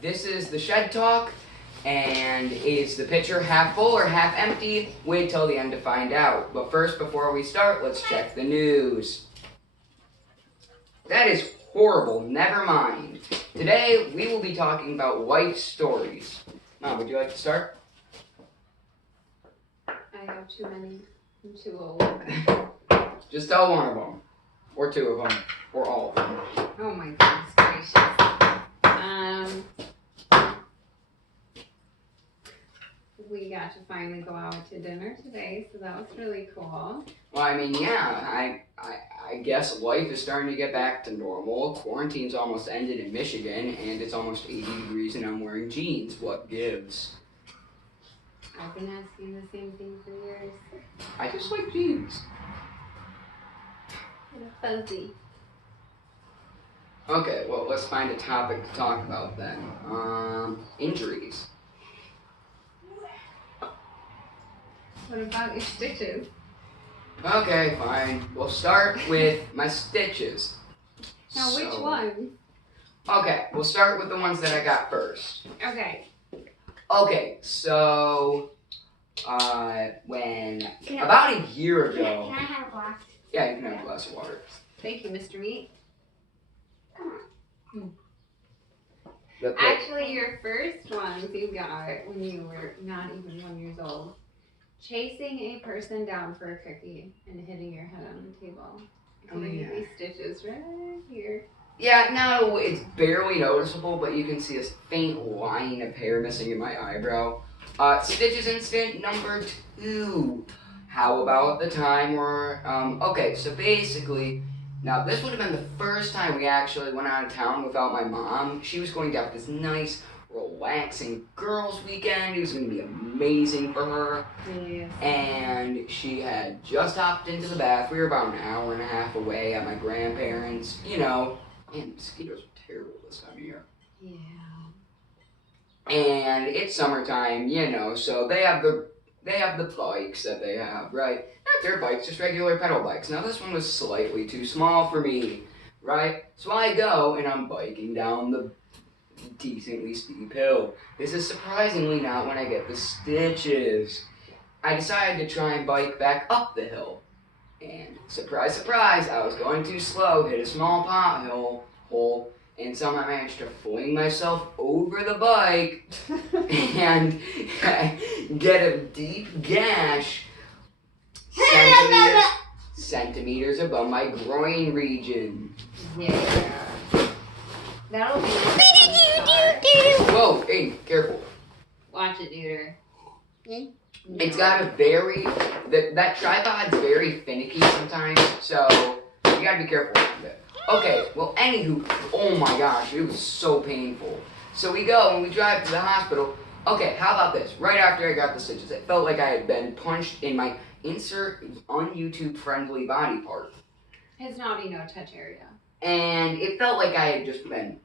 This is the Shed Talk, and is the pitcher half full or half empty? Wait till the end to find out. But first, before we start, let's check the news. That is horrible, never mind. Today, we will be talking about wife stories. Mom, would you like to start? I have too many. I'm too old. Just tell one of them, or two of them, or all of them. Oh my goodness gracious. We got to finally go out to dinner today, so that was really cool. Well, I mean, yeah, I guess life is starting to get back to normal. Quarantine's almost ended in Michigan, and it's almost 80 degrees, and I'm wearing jeans. What gives? I've been asking the same thing for years. I just like jeans. And fuzzy. Okay, well, let's find a topic to talk about then. Injuries. What about your stitches? Okay, fine. We'll start with my stitches. Now, which one? Okay, we'll start with the ones that I got first. Okay. Okay, so, about a year ago... Can I have a glass? Yeah, you can have a glass of water. Thank you, Mr. Meat. Come on. Actually, your first ones you got when you were not even 1 year old. Chasing a person down for a cookie and hitting your head on the table. Oh, yeah. These stitches right here. Yeah, no, it's barely noticeable, but you can see a faint line of hair missing in my eyebrow. Stitches incident number 2. How about the time where, okay, so basically, now this would have been the first time we actually went out of town without my mom. She was going to have this nice, relaxing girls' weekend. It was going to be amazing for her. Yes. And she had just hopped into the bath. We were about an hour and a half away at my grandparents', you know. And mosquitoes are terrible this time of year. Yeah. And it's summertime, you know, so they have the bikes that they have, right? Not dirt bikes, just regular pedal bikes. Now this one was slightly too small for me, right? So I go and I'm biking down the decently steep hill. This is surprisingly not when I get the stitches. I decided to try and bike back up the hill. And surprise, surprise, I was going too slow, hit a small pothole, and somehow managed to fling myself over the bike and get a deep gash centimeters above my groin region. Yeah. That'll be. Whoa, hey, careful. Watch it, Duder. It's got a that tripod's very finicky sometimes, so you gotta be careful with it. Okay, well, anywho, oh my gosh, it was so painful. So we go and we drive to the hospital. Okay, how about this? Right after I got the stitches, it felt like I had been punched in my insert un-YouTube friendly body part. His naughty no touch area. And it felt like I had just been,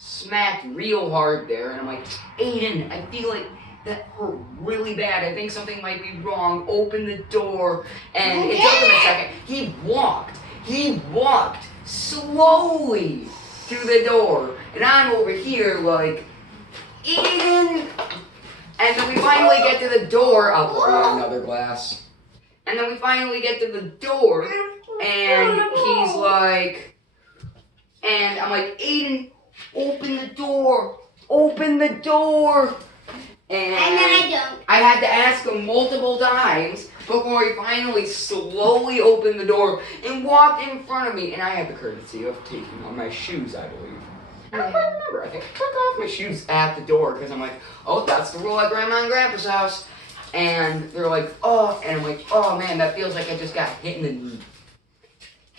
smacked real hard there. And I'm like, Aiden, I feel like that hurt really bad. I think something might be wrong. Open the door. And it took him a second. He walked slowly to the door. And I'm over here like, Aiden! And then we finally get to the door. I'll pour you another glass. And then we finally get to the door. And he's like, and I'm like, Aiden, open the door. Open the door. And then I don't. I had to ask him multiple times before he finally slowly opened the door and walked in front of me. And I had the courtesy of taking off my shoes, I believe. And I can't remember. I think I took off my shoes at the door because I'm like, oh, that's the rule at Grandma and Grandpa's house. And they're like, oh, and I'm like, oh man, that feels like I just got hit in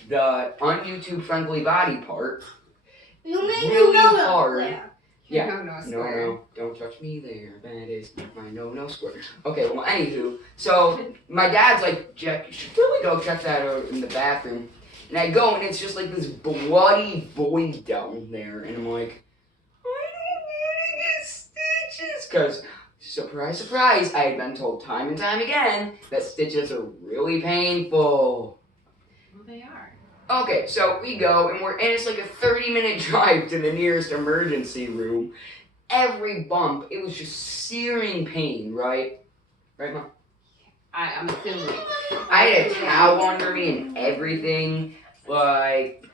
the un-YouTube friendly body part. Really hard. Yeah. No, don't touch me there. That is my no square. Okay, well, anywho, so my dad's like, Jack, you should really go check that out in the bathroom. And I go, and it's just like this bloody void down there. And I'm like, I don't want to get stitches. Because, surprise, surprise, I had been told time and time again that stitches are really painful. Well, they are. Okay, so we go and it's like a 30-minute drive to the nearest emergency room. Every bump, it was just searing pain, right? Right, Mom? I'm assuming. I had a towel under me and everything. Like,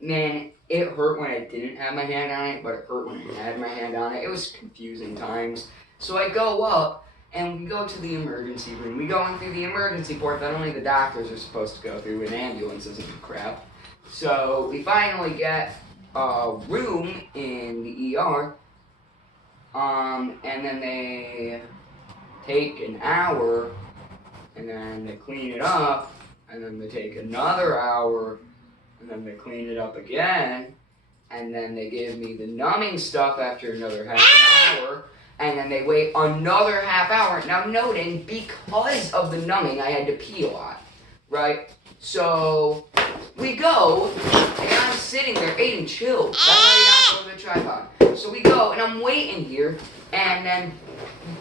man, it hurt when I didn't have my hand on it, but it hurt when I had my hand on it. It was confusing times. So I go up, and we go to the emergency room. We go in through the emergency port that only the doctors are supposed to go through, and ambulances and crap. So we finally get a room in the ER, and then they take an hour, and then they clean it up, and then they take another hour, and then they clean it up again, and then they give me the numbing stuff after another half an hour, and then they wait another half hour. Now noting, because of the numbing, I had to pee a lot, right? So we go, and I'm sitting there eating chilled. That's how you not go to the tripod. So we go, and I'm waiting here, and then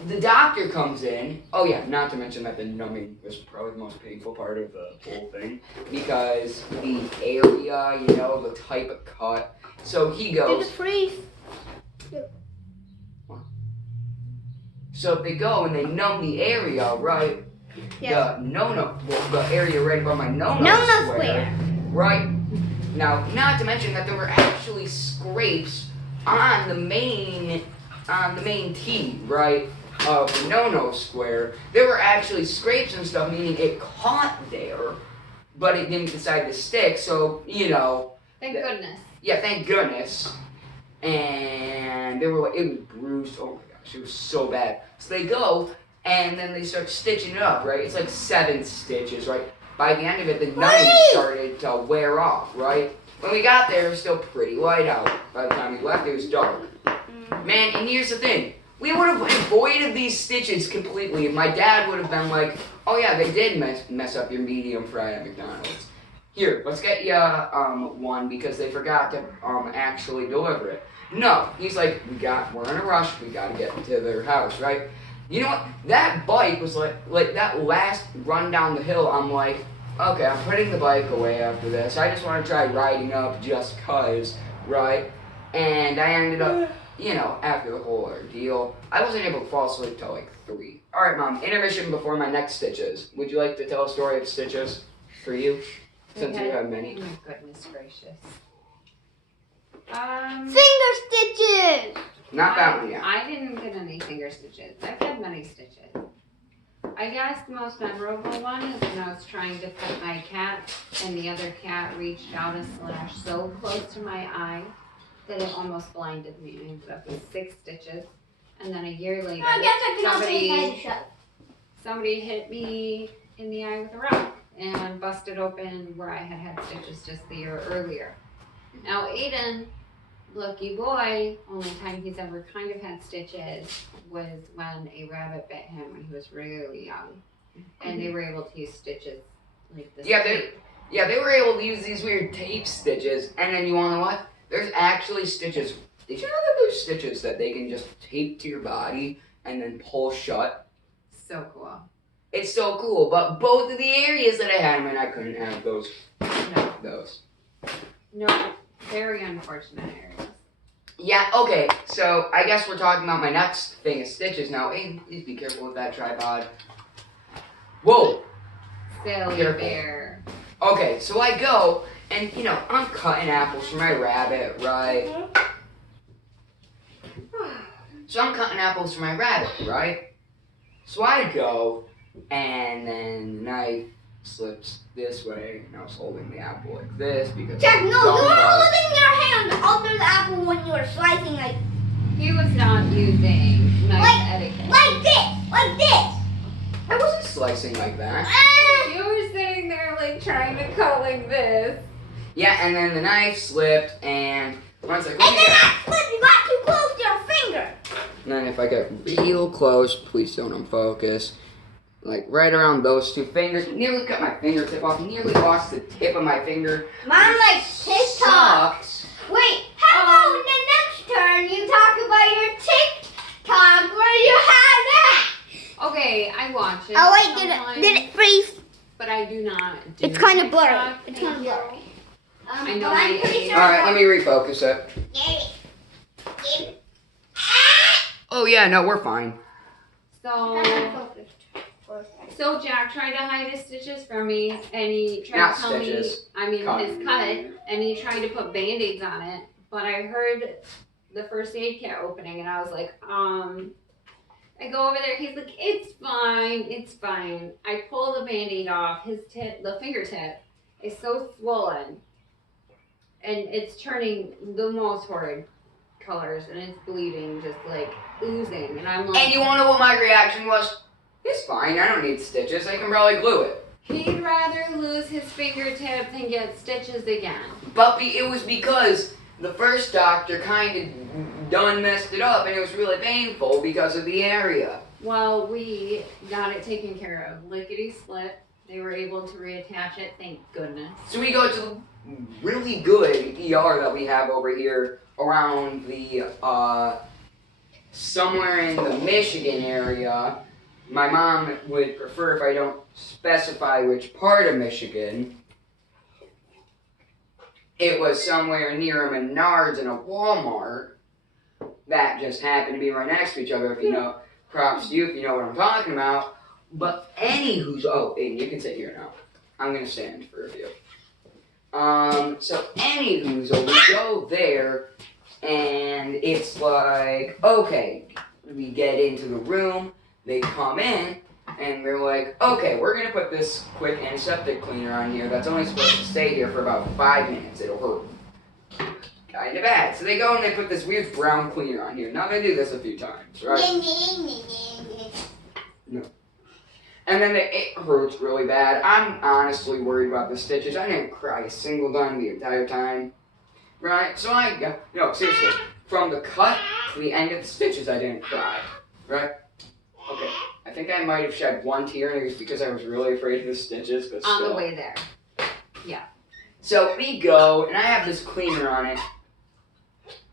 the doctor comes in. Oh yeah, not to mention that the numbing was probably the most painful part of the whole thing, because the area, you know, the type of cut. So he goes. Did it freeze? What? So they go and they numb the area, right? Yes. The area right above my no-no square. Right? Now, not to mention that there were actually scrapes on the main tee, right, of the no-no square. There were actually scrapes and stuff, meaning it caught there, but it didn't decide to stick, so, you know. Thank goodness. Yeah, thank goodness. And it was bruised. Oh my gosh, it was so bad. So they go, and then they start stitching it up, right? It's like 7 stitches, right? By the end of it, the numbing started to wear off, right? When we got there, it was still pretty light out. By the time we left, it was dark. Man, and here's the thing. We would have avoided these stitches completely if my dad would have been like, oh yeah, they did mess up your medium fry at McDonald's. Here, let's get you one because they forgot to actually deliver it. No, he's like, we're in a rush, we gotta get to their house, right? You know what? That bike was like that last run down the hill, I'm like, okay, I'm putting the bike away after this. I just want to try riding up just cause, right? And I ended up, you know, after the whole ordeal, I wasn't able to fall asleep till like 3. All right, Mom, intermission before my next stitches. Would you like to tell a story of stitches for you? Since you have many. Oh my goodness gracious. Finger stitches! Not that one yet. I didn't get any finger stitches. I've had many stitches. I guess the most memorable one is when I was trying to pet my cat and the other cat reached out a slash so close to my eye that it almost blinded me. I ended up with 6 stitches. And then a year later, I guess I can also eat shut. somebody hit me in the eye with a rock and busted open where I had stitches just the year earlier. Now Aiden, lucky boy, only time he's ever kind of had stitches was when a rabbit bit him when he was really young. And they were able to use stitches like this. Yeah, they were able to use these weird tape stitches, and then you wanna know what? There's actually stitches. Did you know that there's stitches that they can just tape to your body and then pull shut? So cool. It's so cool, but both of the areas that I had them in, I couldn't have those. No. Those. No, very unfortunate areas. Yeah, okay, so I guess we're talking about my next thing is stitches now. Hey, please be careful with that tripod. Whoa! Silly Careful. bear. Okay, so I go, and, you know, I'm cutting apples for my rabbit, right? So I'm cutting apples for my rabbit, right? So I go, and then the knife slips this way, and I was holding the apple like this because Jack, no, you dumb were bug. holding your hand under the apple when you were slicing like He was not using knife etiquette. like this. I wasn't slicing like that. You were sitting there like trying to cut like this. Yeah, and then the knife slipped, and once I And then that slip, you got too close to your finger. and then if I get real close, please don't unfocus. Like right around those 2 fingers, nearly cut my fingertip off, nearly lost the tip of my finger. Mine like TikTok. Sucks. Wait, how about in the next turn you talk about your TikTok where you had that? Okay, I watch it. Oh wait, sometimes, did it freeze? But I do not do It's kind of blurry. TikTok. It's kind of Thank you. blurry. I know But I'm my pretty age. sure. Alright, let me refocus it. Oh yeah, no, we're fine. So Jack tried to hide his stitches from me, and he tried Not to tell stitches. me, Cut. his cut, and he tried to put Band-Aids on it, but I heard the first aid kit opening, and I was like, I go over there, he's like, it's fine. I pull the Band-Aid off, the fingertip is so swollen, and it's turning the most horrid colors, and it's bleeding, just like oozing, and I'm like... And you wanna know what my reaction was? It's fine, I don't need stitches, I can probably glue it. He'd rather lose his fingertip than get stitches again. But it was because the first doctor kind of done messed it up and it was really painful because of the area. Well, we got it taken care of. Lickety split. They were able to reattach it, thank goodness. So we go to the really good ER that we have over here around the, somewhere in the Michigan area. My mom would prefer if I don't specify which part of Michigan. It was somewhere near a Menards and a Walmart. That just happened to be right next to each other, if you know. Props to you if you know what I'm talking about. But anywho's, oh, and you can sit here now. I'm gonna stand for a few. So anywho's, we go there, and it's like, okay, we get into the room, they come in, and they're like, okay, we're gonna put this quick antiseptic cleaner on here that's only supposed to stay here for about 5 minutes. It'll hurt. Kinda bad. So they go and they put this weird brown cleaner on here. Now they do this a few times, right? No. And then it hurts really bad. I'm honestly worried about the stitches. I didn't cry a single time the entire time. Right? So I go, no, seriously. From the cut to the end of the stitches, I didn't cry. Right? Okay. I think I might have shed one tear, and it was because I was really afraid of the stitches, but still. On the way there. Yeah. So we go, and I have this cleaner on it.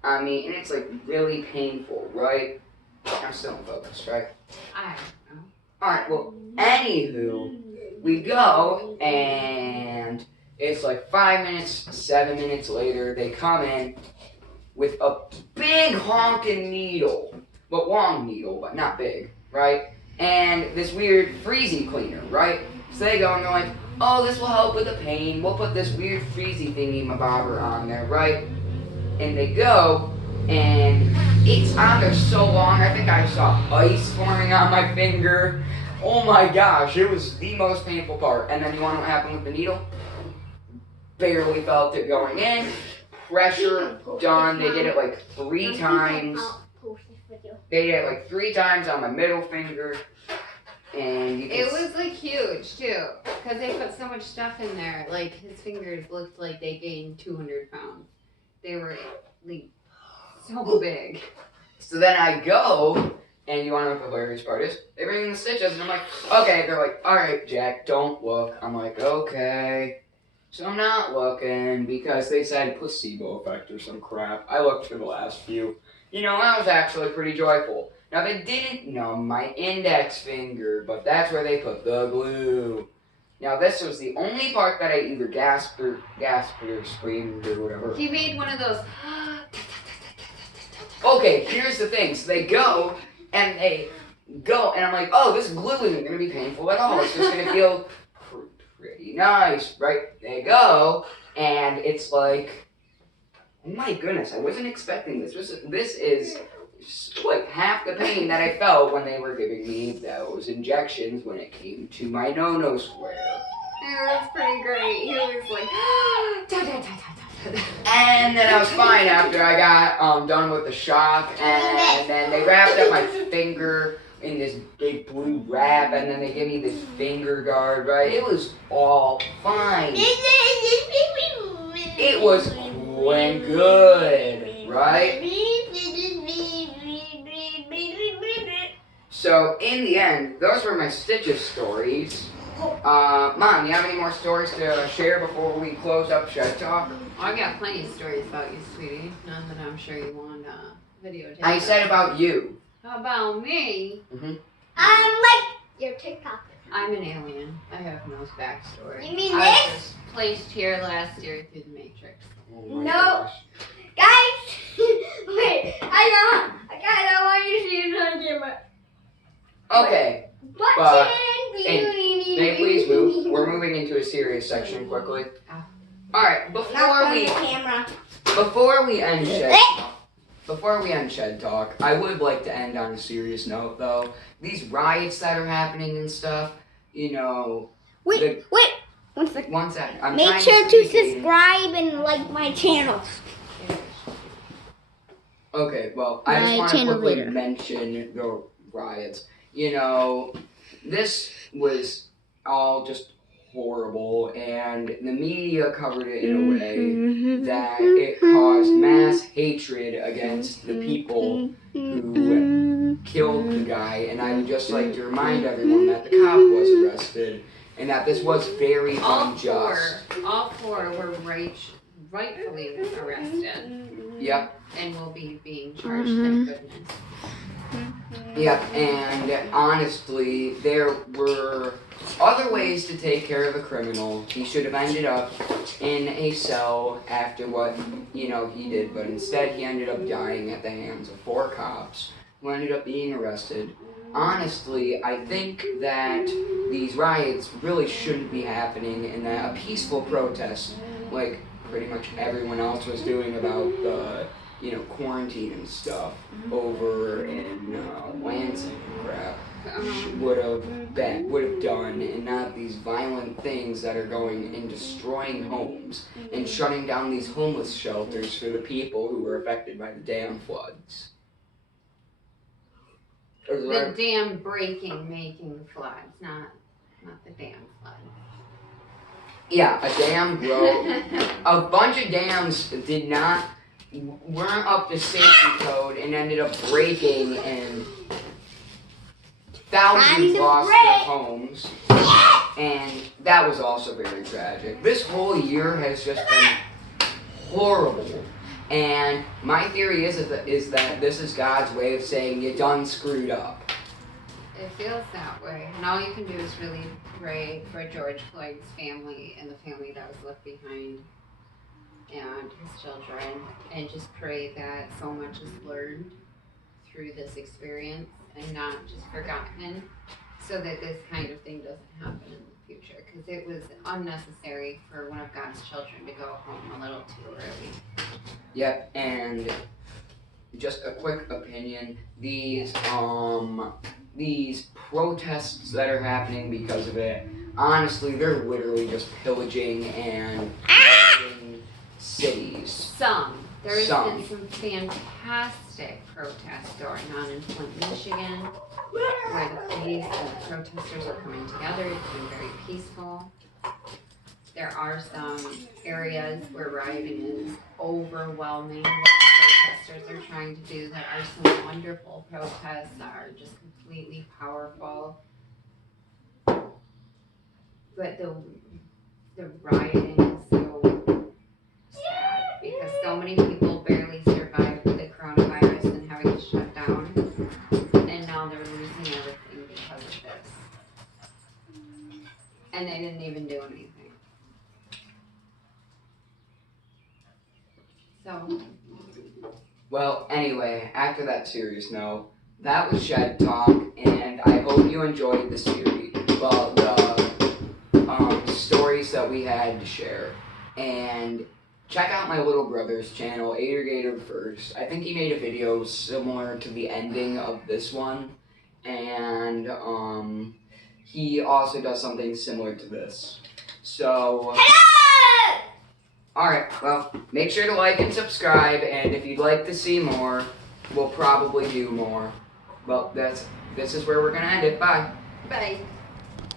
On me, and it's like really painful, right? I'm still in focus, right? I don't know. Alright, well, anywho, we go, and it's like 5 minutes, 7 minutes later, they come in with a big honking needle, but long needle, but not big, right? And this weird freezy cleaner, right? So they go and they're like, oh, this will help with the pain. We'll put this weird freezy thingy mabobber on there, right? And they go, and it's on there so long, I think I saw ice forming on my finger. Oh my gosh, it was the most painful part. And then you want to know what happened with the needle? Barely felt it going in. Pressure done. They did it like 3 times. They did it like 3 times on my middle finger. And you can It was like huge too, because they put so much stuff in there. Like his fingers looked like they gained 200 pounds. They were like so big. So then I go, and you want to know what the hilarious part is? They bring in the stitches, and I'm like, okay. They're like, all right, Jack, don't look. I'm like, okay. So I'm not looking because they said placebo effect or some crap. I looked for the last few. You know, I was actually pretty joyful. Now, they didn't numb my index finger, but that's where they put the glue. Now, this was the only part that I either gasped or screamed or whatever. He made one of those. Okay, here's the thing. So they go, and I'm like, oh, this glue isn't going to be painful at all. It's just going to feel pretty nice, right? They go, and it's like, oh my goodness, I wasn't expecting this. This is like half the pain that I felt when they were giving me those injections when it came to my no-no square. It was pretty great. He was like, and then I was fine after I got done with the shock, and then they wrapped up my finger in this big blue wrap, and then they gave me this finger guard, right? It was all fine. It was cool and good, right? So, in the end, those were my stitches stories. Mom, you have any more stories to share before we close up Shed Talk? I got plenty of stories about you, sweetie. None that I'm sure you want videotape. I said about you. About me? I'm like your TikTok. I'm an alien. I have no backstory. You mean I this? was just placed here last year through the Matrix. Oh my No. gosh. Guys, wait, I kind of want you to see this on camera. Okay, Button hey, may I please move? We're moving into a serious section quickly. Alright, before we end Shed Talk, I would like to end on a serious note though. These riots that are happening and stuff, you know. Wait, 1 second. 1 second. I'm Make trying sure to speak, Aiden. subscribe and like my channel. Okay, well, I just My want to channel quickly later. mention the riots. You know, this was all just horrible, and the media covered it in a way that it caused mass hatred against the people who killed the guy, and I would just like to remind everyone that the cop was arrested, and that this was very unjust. All four were rightfully arrested. Yep. And will be being charged, thank goodness. Yep, and honestly, there were other ways to take care of a criminal. He should have ended up in a cell after what, he did, but instead he ended up dying at the hands of 4 cops who ended up being arrested. Honestly, I think that these riots really shouldn't be happening, and that a peaceful protest, like pretty much everyone else was doing about the quarantine and stuff over in Lansing and crap, would have done, and not these violent things that are going and destroying homes and shutting down these homeless shelters for the people who were affected by the dam floods. The dam breaking, making floods, not the dam flood. Yeah, a dam broke. A bunch of dams weren't up to safety code and ended up breaking, and thousands lost their homes, and that was also very tragic. This whole year has just been horrible, and my theory is that this is God's way of saying you done screwed up. It feels that way, and all you can do is really pray for George Floyd's family and the family that was left behind and his children, and just pray that so much is learned through this experience and not just forgotten, so that this kind of thing doesn't happen in the future, because it was unnecessary for one of God's children to go home a little too early. Yep, and just a quick opinion, these protests that are happening because of it, honestly, they're literally just pillaging and raiding cities. There's been some fantastic protests going on in Flint, Michigan, where the police and the protesters are coming together. It's been very peaceful. There are some areas where rioting is overwhelming what the protesters are trying to do. There are some wonderful protests that are just completely powerful. But the rioting is so sad, because so many people barely survived the coronavirus and having to shut down, and now they're losing everything because of this. And they didn't even do anything. So, well, anyway, after that serious note, that was Shed Talk, and I hope you enjoyed the series, the stories that we had to share. And check out my little brother's channel, Gator First. I think he made a video similar to the ending of this one, and he also does something similar to this. So, alright, well, make sure to like and subscribe, and if you'd like to see more, we'll probably do more. Well, this is where we're gonna end it. Bye. bye.